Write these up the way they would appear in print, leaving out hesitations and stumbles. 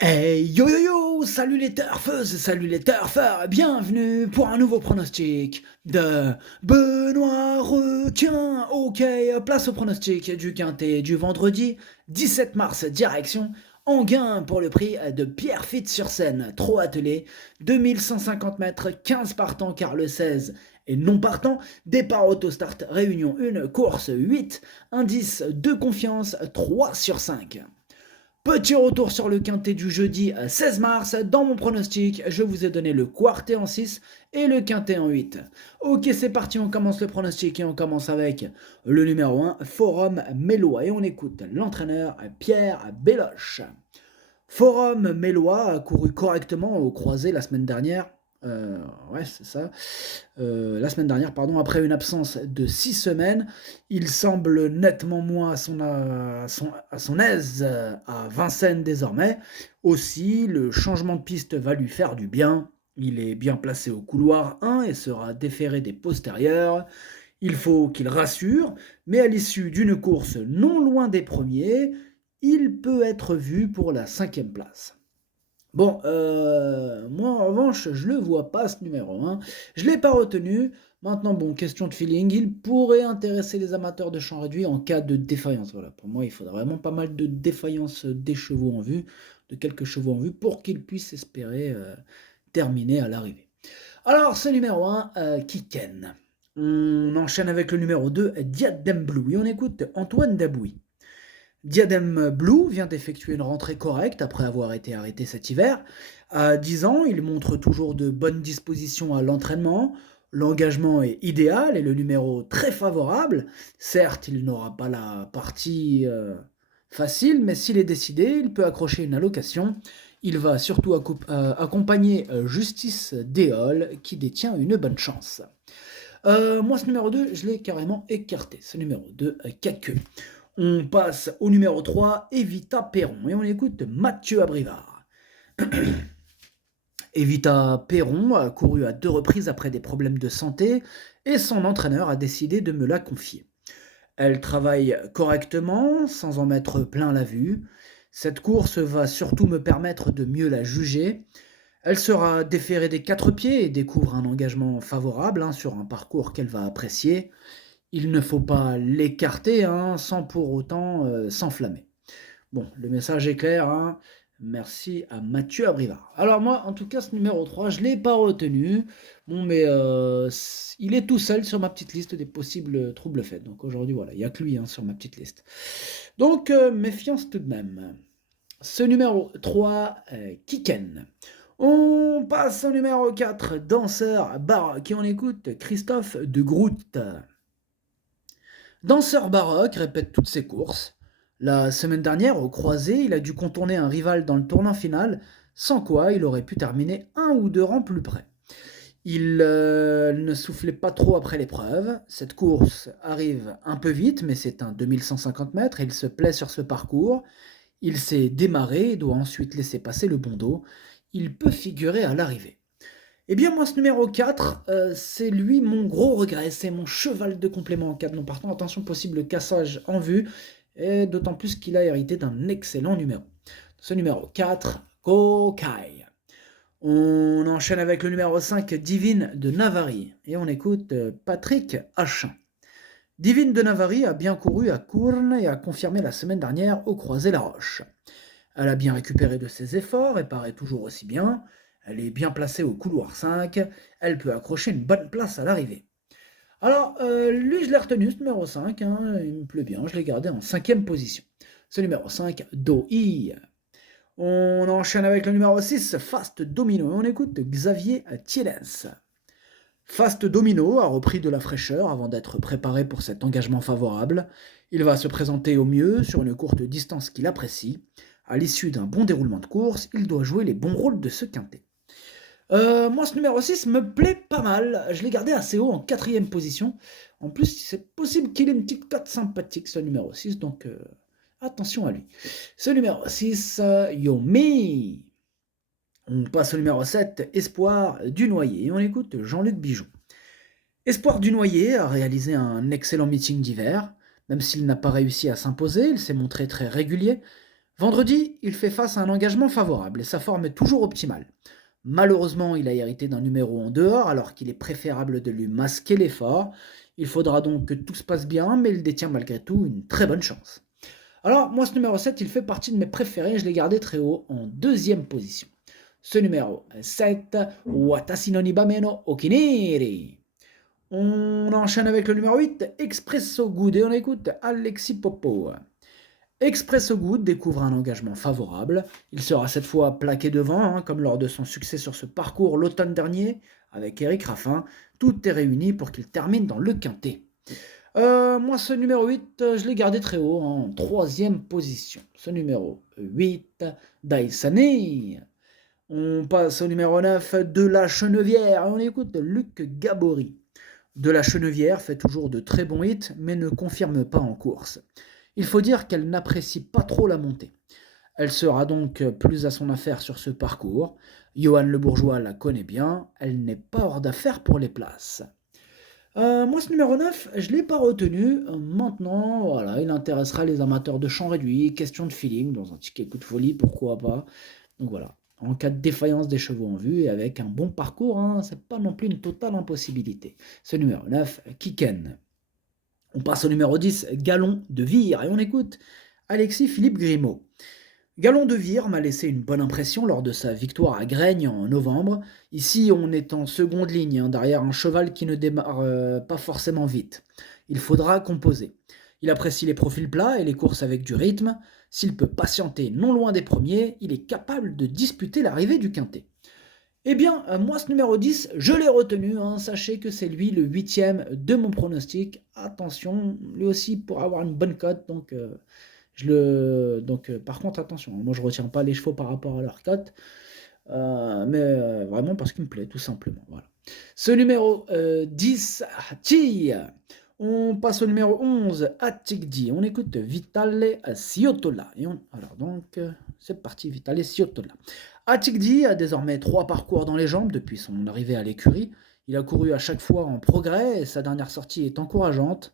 Hey yo yo yo, salut les turfeuses, salut les turfeurs, bienvenue pour un nouveau pronostic de Benoît Requin. Ok, place au pronostic du quintet du vendredi 17 mars, direction Enghien pour le prix de Pierrefitte-sur-Seine, trop attelé, 2150 mètres, 15 partants car le 16 et non partant, départ autostart, réunion 1, course 8, indice de confiance 3 sur 5. Petit retour sur le quintet du jeudi 16 mars. Dans mon pronostic, je vous ai donné le quartet en 6 et le quintet en 8. Ok, c'est parti, on commence le pronostic et on commence avec le numéro 1, Forum Mélois. Et on écoute l'entraîneur Pierre Belloche. Forum Mélois a couru correctement au croisé la semaine dernière. Ouais, c'est ça. La semaine dernière, pardon, après une absence de 6 semaines, il semble nettement moins à son aise à Vincennes désormais. Aussi, le changement de piste va lui faire du bien. Il est bien placé au couloir 1 et sera déféré des postérieurs. Il faut qu'il rassure, mais à l'issue d'une course non loin des premiers, il peut être vu pour la 5e place. Bon, moi en revanche, je le vois pas ce numéro 1. Je l'ai pas retenu. Maintenant, bon, question de feeling, il pourrait intéresser les amateurs de champ réduit en cas de défaillance. Voilà, pour moi, il faudra vraiment pas mal de défaillance des chevaux en vue, de quelques chevaux en vue, pour qu'ils puissent espérer terminer à l'arrivée. Alors, ce numéro 1, Kiken. On enchaîne avec le numéro 2, Diadem Blue, et on écoute Antoine Dabouy. Diadem Blue vient d'effectuer une rentrée correcte après avoir été arrêté cet hiver. À 10 ans, il montre toujours de bonnes dispositions à l'entraînement. L'engagement est idéal et le numéro très favorable. Certes, il n'aura pas la partie facile, mais s'il est décidé, il peut accrocher une allocation. Il va surtout accompagner Justice Déol, qui détient une bonne chance. Moi, ce numéro 2, je l'ai carrément écarté. Ce numéro 2, Caqueux. On passe au numéro 3, Evita Perron, et on écoute Mathieu Abrivard. Evita Perron a couru à 2 reprises après des problèmes de santé, et son entraîneur a décidé de me la confier. Elle travaille correctement, sans en mettre plein la vue. Cette course va surtout me permettre de mieux la juger. Elle sera déférée des 4 pieds et découvre un engagement favorable sur un parcours qu'elle va apprécier. Il ne faut pas l'écarter sans pour autant s'enflammer. Bon, le message est clair. Merci à Mathieu Abrivard. Alors moi, en tout cas, ce numéro 3, je ne l'ai pas retenu. Bon, mais il est tout seul sur ma petite liste des possibles troubles faits. Donc aujourd'hui, voilà, il n'y a que lui sur ma petite liste. Donc, méfiance tout de même. Ce numéro 3, Kiken. On passe au numéro 4, danseur baroque, et on écoute Christophe de Groot. Danseur baroque répète toutes ses courses. La semaine dernière, au croisé, il a dû contourner un rival dans le tournant final, sans quoi il aurait pu terminer 1 ou 2 rangs plus près. Il ne soufflait pas trop après l'épreuve. Cette course arrive un peu vite, mais c'est un 2150 mètres et il se plaît sur ce parcours. Il s'est démarré et doit ensuite laisser passer le bon dos. Il peut figurer à l'arrivée. Eh bien, moi, ce numéro 4, c'est lui mon gros regret. C'est mon cheval de complément en cas de non partant. Attention, possible cassage en vue. Et d'autant plus qu'il a hérité d'un excellent numéro. Ce numéro 4, Kokai. On enchaîne avec le numéro 5, Divine de Navarre. Et on écoute Patrick Hachin. Divine de Navarre a bien couru à Cournes et a confirmé la semaine dernière au Croisé-la-Roche. Elle a bien récupéré de ses efforts et paraît toujours aussi bien. Elle est bien placée au couloir 5. Elle peut accrocher une bonne place à l'arrivée. Alors, lui, je l'ai retenu, ce numéro 5. Il me plaît bien. Je l'ai gardé en 5e position. Ce numéro 5, Do-I. On enchaîne avec le numéro 6, Fast Domino. Et on écoute Xavier Thielens. Fast Domino a repris de la fraîcheur avant d'être préparé pour cet engagement favorable. Il va se présenter au mieux sur une courte distance qu'il apprécie. À l'issue d'un bon déroulement de course, il doit jouer les bons rôles de ce quintet. Moi, ce numéro 6 me plaît pas mal. Je l'ai gardé assez haut en 4e position. En plus, c'est possible qu'il ait une petite cote sympathique, ce numéro 6, donc attention à lui. Ce numéro 6, Yomi. On passe au numéro 7, Espoir du Noyer, et on écoute Jean-Luc Bijon. Espoir du Noyer a réalisé un excellent meeting d'hiver. Même s'il n'a pas réussi à s'imposer, il s'est montré très régulier. Vendredi, il fait face à un engagement favorable et sa forme est toujours optimale. Malheureusement, il a hérité d'un numéro en dehors alors qu'il est préférable de lui masquer l'effort. Il faudra donc que tout se passe bien, mais il détient malgré tout une très bonne chance. Alors, moi, ce numéro 7, il fait partie de mes préférés, je l'ai gardé très haut, en deuxième position. Ce numéro 7, Watashi no Nibame no Okiniri. On enchaîne avec le numéro 8, Expresso Good, et on écoute Alexis Popo. Expresso Good découvre un engagement favorable. Il sera cette fois plaqué devant, comme lors de son succès sur ce parcours l'automne dernier avec Eric Raffin. Tout est réuni pour qu'il termine dans le quintet. Moi, ce numéro 8, je l'ai gardé très haut, en troisième position. Ce numéro 8, Daisane. On passe au numéro 9, De la Chenevière, et on écoute Luc Gabory. De la Chenevière fait toujours de très bons hits, mais ne confirme pas en course. Il faut dire qu'elle n'apprécie pas trop la montée. Elle sera donc plus à son affaire sur ce parcours. Johan Le Bourgeois la connaît bien, elle n'est pas hors d'affaire pour les places. Moi, ce numéro 9, je ne l'ai pas retenu. Maintenant, voilà, il intéressera les amateurs de champ réduit, question de feeling, dans un ticket coup de folie, pourquoi pas. Donc voilà, en cas de défaillance des chevaux en vue et avec un bon parcours, c'est pas non plus une totale impossibilité. Ce numéro 9, Kiken. On passe au numéro 10, Galon de Vire, et on écoute Alexis Philippe Grimaud. Galon de Vire m'a laissé une bonne impression lors de sa victoire à Graignes en novembre. Ici, on est en seconde ligne, derrière un cheval qui ne démarre pas forcément vite. Il faudra composer. Il apprécie les profils plats et les courses avec du rythme. S'il peut patienter non loin des premiers, il est capable de disputer l'arrivée du quintet. Eh bien, moi, ce numéro 10, je l'ai retenu. Sachez que c'est lui le 8e de mon pronostic. Attention, lui aussi pour avoir une bonne cote. Donc, par contre, attention, moi je ne retiens pas les chevaux par rapport à leur cote. Mais vraiment parce qu'il me plaît, tout simplement. Voilà. Ce numéro 10, Ti. On passe au numéro 11, Atikdi. On écoute Vitale Ciotola. Alors donc, c'est parti, Vitale Ciotola. Atikdi a désormais 3 parcours dans les jambes depuis son arrivée à l'écurie. Il a couru à chaque fois en progrès et sa dernière sortie est encourageante.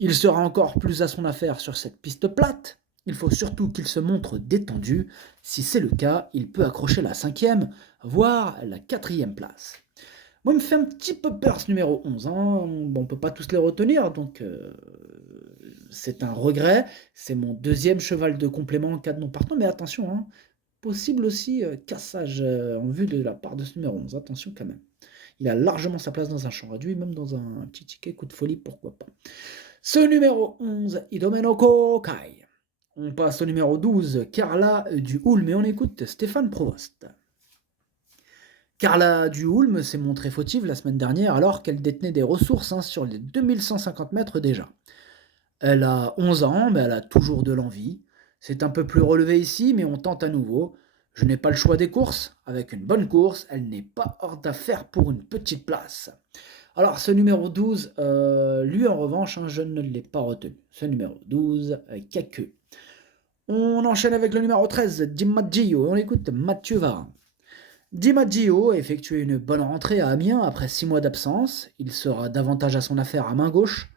Il sera encore plus à son affaire sur cette piste plate. Il faut surtout qu'il se montre détendu. Si c'est le cas, il peut accrocher la 5e, voire la 4e place. Moi, il me fait un petit peu peur ce numéro 11. Bon, on ne peut pas tous les retenir, donc c'est un regret. C'est mon deuxième cheval de complément en cas de non partant, mais attention, possible aussi cassage en vue de la part de ce numéro 11. Attention quand même. Il a largement sa place dans un champ réduit, même dans un petit ticket coup de folie, pourquoi pas. Ce numéro 11, Idomeno Kokai. On passe au numéro 12, Carla du Hulme, et on écoute Stéphane Provost. Carla du Hulme s'est montrée fautive la semaine dernière alors qu'elle détenait des ressources sur les 2150 mètres déjà. Elle a 11 ans, mais elle a toujours de l'envie. C'est un peu plus relevé ici, mais on tente à nouveau. Je n'ai pas le choix des courses. Avec une bonne course, elle n'est pas hors d'affaire pour une petite place. Alors, ce numéro 12, lui en revanche, je ne l'ai pas retenu. Ce numéro 12, Kaku. On enchaîne avec le numéro 13, DiMaggio, et on écoute Mathieu Varin. DiMaggio a effectué une bonne rentrée à Amiens après 6 mois d'absence. Il sera davantage à son affaire à main gauche.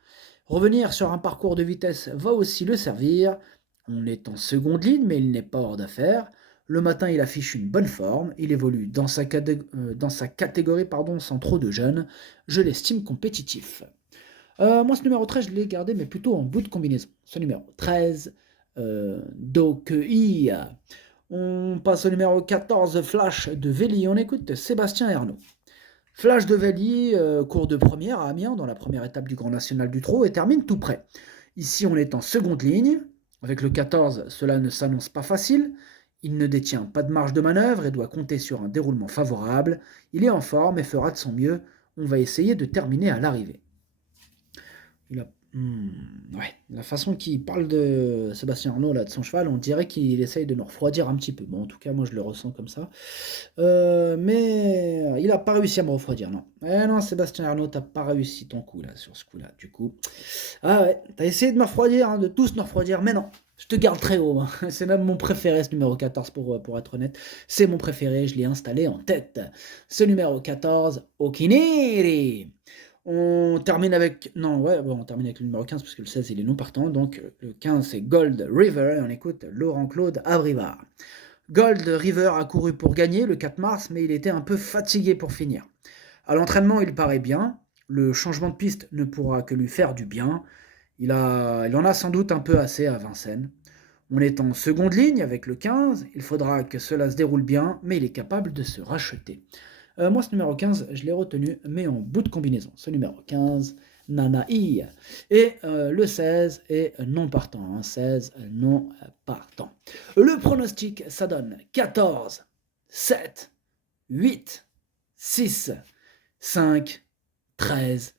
Revenir sur un parcours de vitesse va aussi le servir. On est en seconde ligne, mais il n'est pas hors d'affaire. Le matin, il affiche une bonne forme. Il évolue dans sa catégorie sans trop de jeunes. Je l'estime compétitif. Moi, ce numéro 13, je l'ai gardé, mais plutôt en bout de combinaison. Ce numéro 13, Dokei. On passe au numéro 14, Flash de Velli. On écoute Sébastien Ernaud. Flash de Velli court de première à Amiens dans la première étape du Grand National du Trot et termine tout près. Ici, on est en seconde ligne. Avec le 14, cela ne s'annonce pas facile. Il ne détient pas de marge de manœuvre et doit compter sur un déroulement favorable. Il est en forme et fera de son mieux. On va essayer de terminer à l'arrivée. La façon qu'il parle de Sébastien Arnaud, là, de son cheval, on dirait qu'il essaye de nous refroidir un petit peu. Bon, en tout cas, moi, je le ressens comme ça. Mais il n'a pas réussi à me refroidir, non. Non, Sébastien Arnaud, t'as pas réussi ton coup, là, sur ce coup-là, du coup. Ah ouais, t'as essayé de me refroidir, de tous nous refroidir, mais non. Je te garde très haut. C'est même mon préféré, ce numéro 14, pour être honnête. C'est mon préféré, je l'ai installé en tête. Ce numéro 14, Okiniri. On termine avec... Non, ouais, bon, on termine avec le numéro 15 parce que le 16, il est non partant. Donc, le 15, c'est Gold River. Et on écoute Laurent-Claude Abrivard. Gold River a couru pour gagner le 4 mars, mais il était un peu fatigué pour finir. À l'entraînement, il paraît bien. Le changement de piste ne pourra que lui faire du bien. Il en a sans doute un peu assez à Vincennes. On est en seconde ligne avec le 15. Il faudra que cela se déroule bien, mais il est capable de se racheter. Moi, ce numéro 15, je l'ai retenu, mais en bout de combinaison. Ce numéro 15, Nanaï. Et le 16 est non partant. Hein, 16 non partant. Le pronostic, ça donne 14, 7, 8, 6, 5, 13,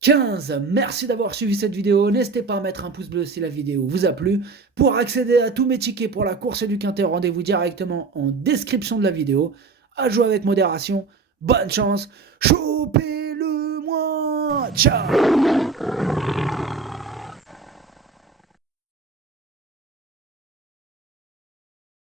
15. Merci d'avoir suivi cette vidéo. N'hésitez pas à mettre un pouce bleu si la vidéo vous a plu. Pour accéder à tous mes tickets pour la course du Quintet, rendez-vous directement en description de la vidéo. À jouer avec modération. Bonne chance. Chopez-le moi. Ciao.